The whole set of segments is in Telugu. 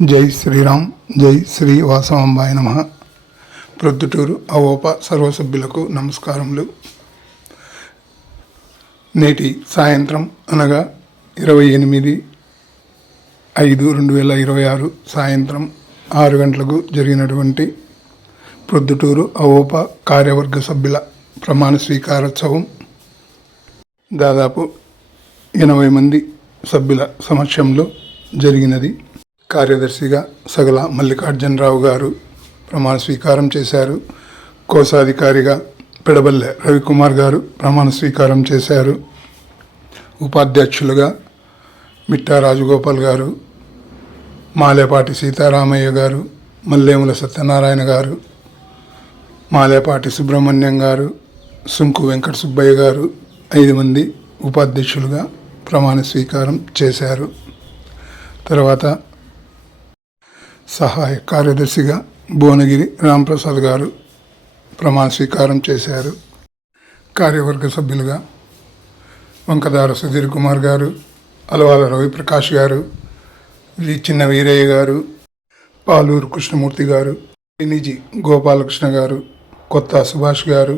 జై శ్రీరామ్, జై శ్రీ వాసవాంబాయ నమః. ప్రొద్దుటూరు అవోప సర్వసభ్యులకు నమస్కారములు. నేటి సాయంత్రం అనగా 28/5/2026 సాయంత్రం 6 గంటలకు జరిగినటువంటి ప్రొద్దుటూరు అవోప కార్యవర్గ సభ్యుల ప్రమాణ స్వీకారోత్సవం దాదాపు 80 మంది సభ్యుల సమక్షంలో జరిగినది. కార్యదర్శిగా సగల మల్లికార్జునరావు గారు ప్రమాణ స్వీకారం చేశారు. కోశాధికారిగా పెడబల్లె రవికుమార్ గారు ప్రమాణ స్వీకారం చేశారు. ఉపాధ్యక్షులుగా మిట్టా రాజగోపాల్ గారు, మాలేపాటి సీతారామయ్య గారు, మల్లేముల సత్యనారాయణ గారు, మాలేపాటి సుబ్రహ్మణ్యం గారు, సుంకు వెంకట సుబ్బయ్య గారు 5 మంది ఉపాధ్యక్షులుగా ప్రమాణ స్వీకారం చేశారు. తర్వాత సహాయ కార్యదర్శిగా భువనగిరి రాంప్రసాద్ గారు ప్రమాణ స్వీకారం చేశారు. కార్యవర్గ సభ్యులుగా వంకదార సుధీర్ కుమార్ గారు, అలవాల రవిప్రకాష్ గారు, చిన్న వీరయ్య గారు, పాలూరు కృష్ణమూర్తి గారు, ఎనిజి గోపాలకృష్ణ గారు, కొత్త సుభాష్ గారు,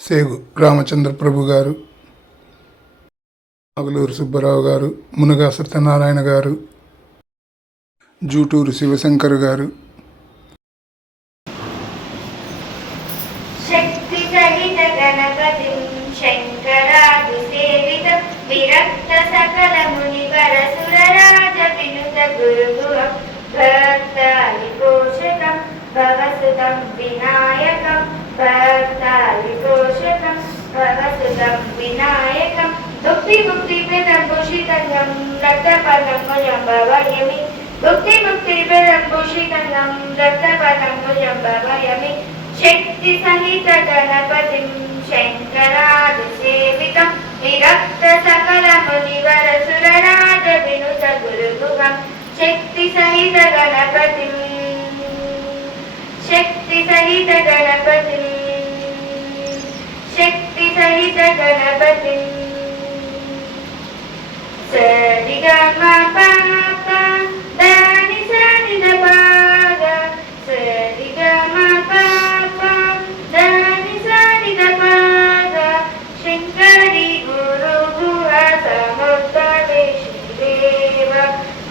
సేగు రామచంద్ర ప్రభు గారు, మగలూరు సుబ్బారావు గారు, మునగా సత్యనారాయణ గారు, జూటూరు శివశంకర్ గారు, శక్తి సహిత గణపతి శంకరాది సేవిత విరక్త సకల ముని వరసురరాజ వినుత గురుగుహం భక్తాలి పోషకం భవసుతం వినాయకం భక్తాలి పోషకం భవసుతం వినాయకం భక్తి ముక్తి భూషితంగం రక్తపదం భవయమి భక్తి ముక్తి భూషితంగం రక్తపదం భవయమి శక్తి సహిత గణపతిం శంకరాది సేవితం విరక్త సకల మునివర సురరాజ వినుత గురుగుహం శక్తి సహిత గణపతిం శక్తి సహిత గణపతిం శక్తి సహిత గణపతిం సరిగమ పాప దాని సని దపాగ సరిగమ పాప దాని సని దపాగ శంకరి గురు గుహ సముద్భవే శివేవ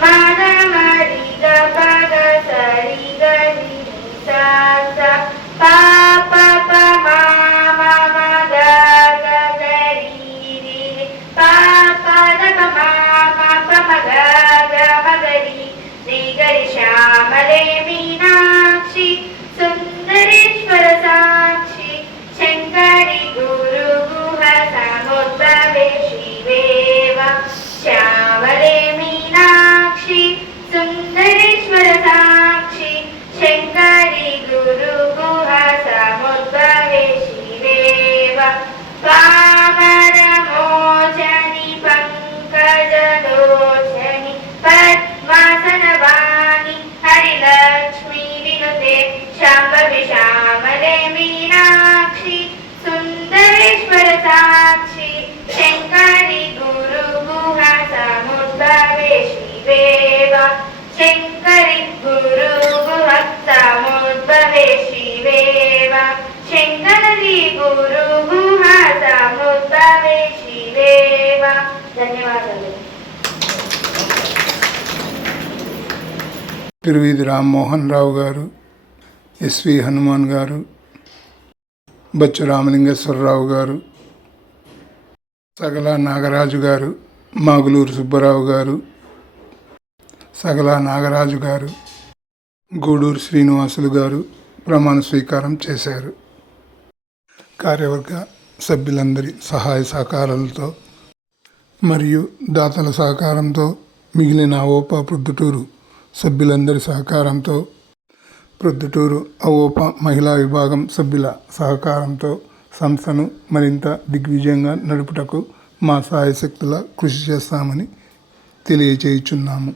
మాద మరి గపగ సరి గరి సా సా పాప ప మా మా మా గ గ గరి రి పాప ద ప మా మా ప మ గ గ మ గరి రి గరి శ్యామలే మీనాక్షి సుందరేశ్వర సాక్షి శంకరి గురు గుహ సముద్భవే శివేవ శ్యామలే మీనాక్షి సుందరేశ్వర సాక్షి శంకరి గురు గుహ సముద్భవే శివేవ పామరమోచని పంకజలోచని పద్మాసనవాణి హరిలక్ష్మీ వినుతే శాంభవి శ్యామలే మీనాక్షి సుందరేశ్వర సాక్షి శంకరి గురు గుహ సముద్భవే శివేవ శంకరి గురు గుహ సముద్భవే శివేవ శంకరి గురు గుహ సముద్భవే శివేవ. ధన్యవాదాలు. తిరువీధి రామ్మోహన్ రావు గారు, ఎస్వి హనుమాన్ గారు, బచ్చు రామలింగేశ్వరరావు గారు, సగల నాగరాజు గారు, మాగులూరు సుబ్బారావు గారు, సగల నాగరాజు గారు, గూడూరు శ్రీనివాసులు గారు ప్రమాణ స్వీకారం చేశారు. కార్యవర్గ సభ్యులందరి సహాయ సహకారాలతో మరియు దాతల సహకారంతో, మిగిలిన అవోప ప్రొద్దుటూరు సభ్యులందరి సహకారంతో, ప్రొద్దుటూరు అవోప మహిళా విభాగం సభ్యుల సహకారంతో సంస్థను మరింత దిగ్విజయంగా నడుపుటకు మా సాయశక్తులా కృషి చేస్తామని తెలియచేయుచున్నాము.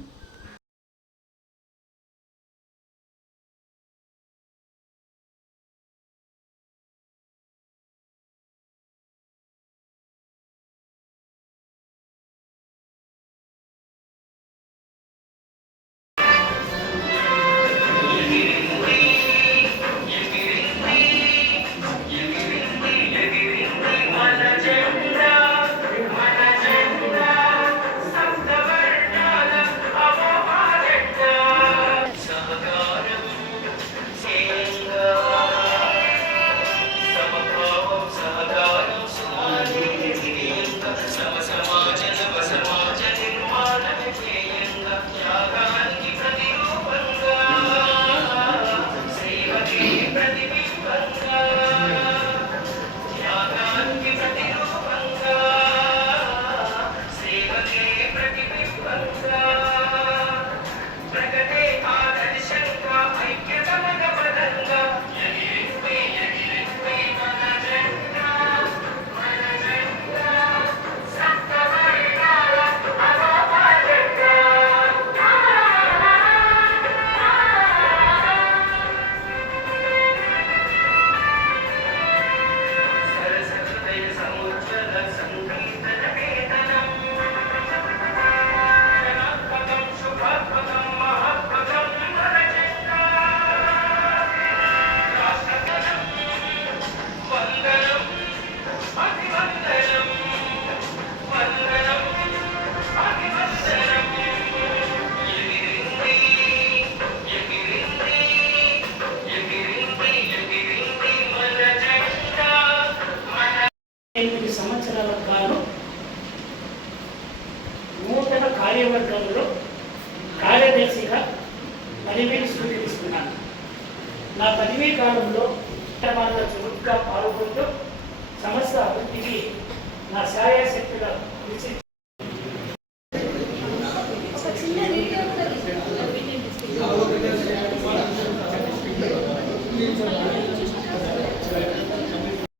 కార్యదర్శిగా పదవిని స్వీకరిస్తున్నాను. నా పదవీ కాలంలో కార్యక్రమాల్లో చురుగ్గా పాల్గొంటూ సంస్థ అభివృద్ధికి నా శాయశక్తిగా కృషి ఒక చిన్న వీడియో కూడా